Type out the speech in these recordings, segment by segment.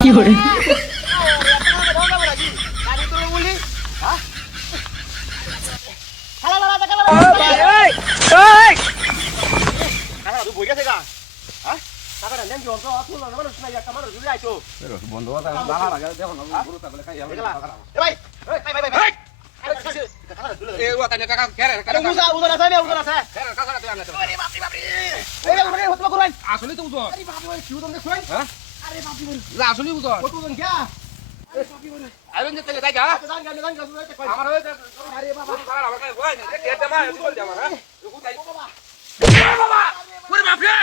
করে আসলে তো বুঝো আসলে বুঝো আইবেন যে তেলে যাই আমার হয়ে আরে বাবা আমার কাছে কই না কেটে মা বল দে আমার হ্যাঁ বাবা ওরে বাপ রে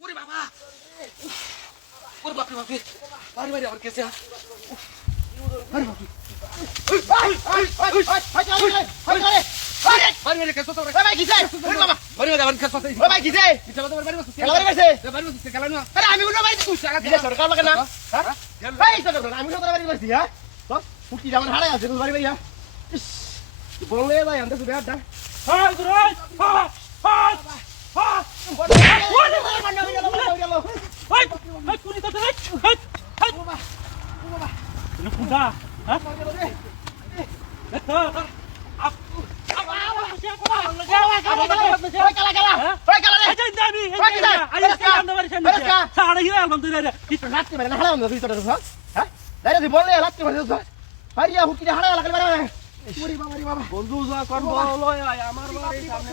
ওরে বাবা ওরে বাপ রে বাপ রে বাড়ি বাড়ি আমার কেসে আরে বাপ বাড়ি বাড়ি কেসে তো রে ভাই কিসে ওরে বাবা বাড়ি বাড়ি আমার কেসে ওরে ভাই কিসে কিসে বাড়ি বাড়ি খেলা বাড়ি গেছে বাড়ি বাড়ি খেলা না আরে আমি কোন বাড়ি তুই সারা দিলে সরকার লাগে না হ্যাঁ ভাই সরকার আমি কোন বাড়ি গেছি হ্যাঁ তো ফুটি আমার হাড়ে আছে তুই বাড়ি ভাইয়া বললে ভাই আনতে তুই আড্ডা হাই গুরু হাই হাই বন্ধু যা করব লয় আমার বাড়ি সামনে